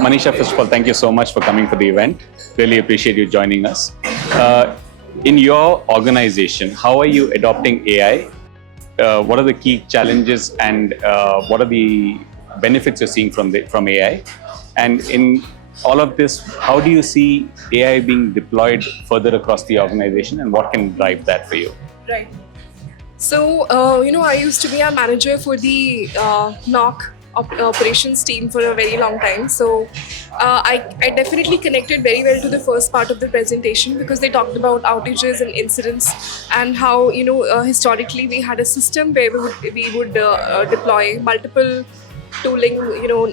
Manisha, first of all, thank you so much for coming for the event. Really appreciate you joining us. In your organization, how are you adopting AI? What are the key challenges and what are the benefits you're seeing from AI? And in all of this, how do you see AI being deployed further across the organization, and what can drive that for you? Right. So, I used to be a manager for the NOC operations team for a very long time. So, I definitely connected very well to the first part of the presentation because they talked about outages and incidents and how, historically we had a system where we would deploy multiple tooling,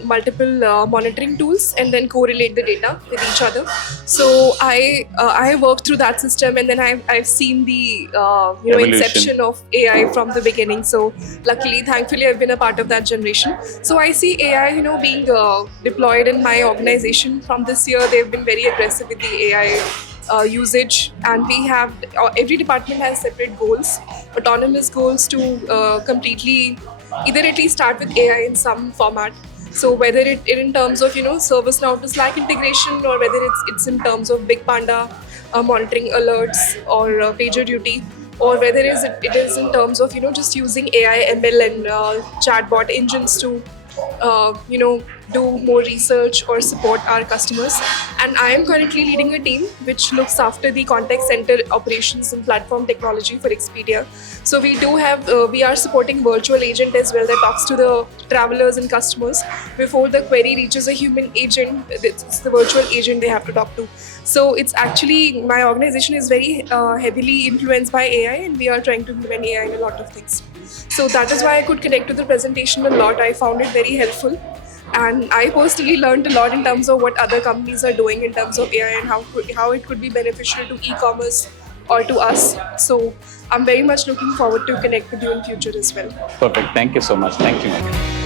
multiple monitoring tools and then correlate the data with each other. So I worked through that system, and then I've seen the Evolution. inception of AI from the beginning. So luckily, thankfully, I've been a part of that generation. So I see AI, being deployed in my organization from this year. They've been very aggressive with the AI usage, and we have every department has separate goals, autonomous goals to completely either at least start with AI in some format. So whether it in terms of ServiceNow to Slack integration, or whether it's in terms of Big Panda monitoring alerts or PagerDuty, or whether it is in terms of just using AI, ML, and chatbot engines to do more research or support our customers. And I am currently leading a team which looks after the contact center operations and platform technology for Expedia. So we do have, we are supporting virtual agent as well that talks to the travelers and customers. Before the query reaches a human agent, it's the virtual agent they have to talk to. So it's actually, my organization is very heavily influenced by AI, and we are trying to implement AI in a lot of things. So that is why I could connect to the presentation a lot. I found it very helpful. And I personally learned a lot in terms of what other companies are doing in terms of AI and how it could be beneficial to e-commerce or to us. So I'm very much looking forward to connect with you in future as well. Perfect. Thank you so much. Thank you, Manisha.